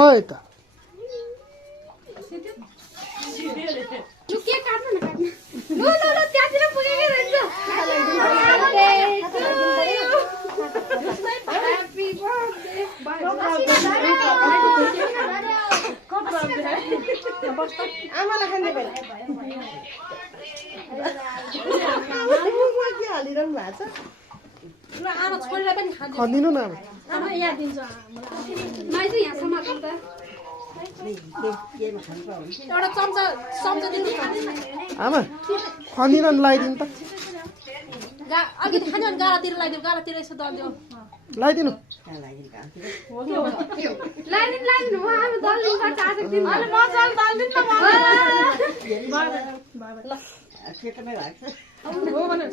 खै त के काट्नु न काट्नु ल त्यहाँतिर पुगेकै रहेछ ह्यापी बर्थडे आमालाई खाने बेला के हालिरहनु भएको छ ल आमा छोरीलाई पनि खान्छ खनिदिनु न आमा यहाँ दिन्छ माइ चाहिँ यहाँ समात्नु त एउटा चम्चा दिनु आमा खनिरहनु लगाइदिनु त अघि खाने भने गालातिर लगाइदियो गालातिर यसो दल्दियो लगाइदिनु लाइदिनु आमा दल्दिनु पर्छ आज दिन अलि मजाले दल्दिनु न केटामै भएको छ